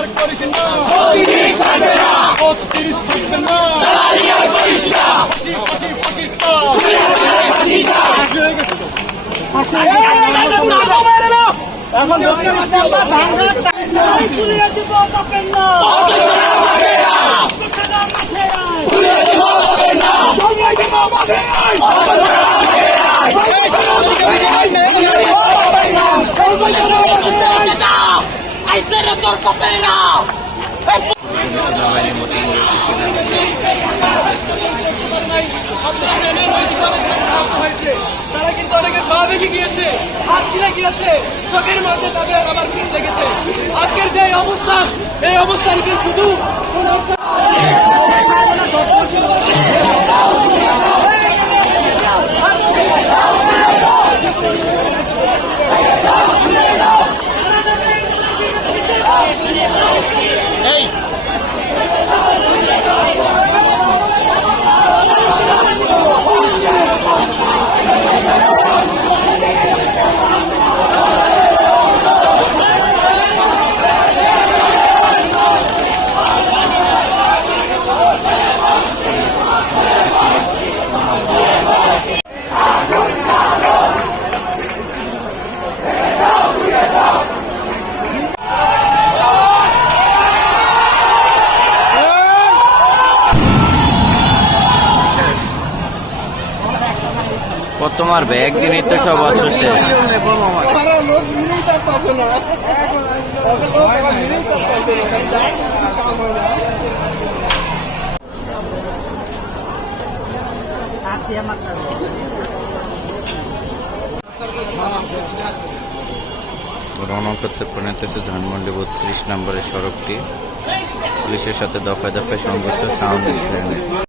আর করিস না 32 থাকবে না দালালি আর করিস না এখন তারা কিন্তু অনেকের পা ভেঙে গিয়েছে, হাত ছিঁড়ে গিয়েছে, চোখের মধ্যে তাদের আবার ভিড় লেগেছে। আজকের যে অবস্থান, এই অবস্থান কিন্তু শুধু কত মারবে একদিনই তো সব আসছে লোক মিলেই থাকতে না মিলেই থাকতে না কাম হয় না রণক্ষেত্রে পরিণত হয়েছে ধানমন্ডি 32 নম্বরের সড়কটি পুলিশের সাথে দফায় দফায় সংঘর্ষ সাউন্ড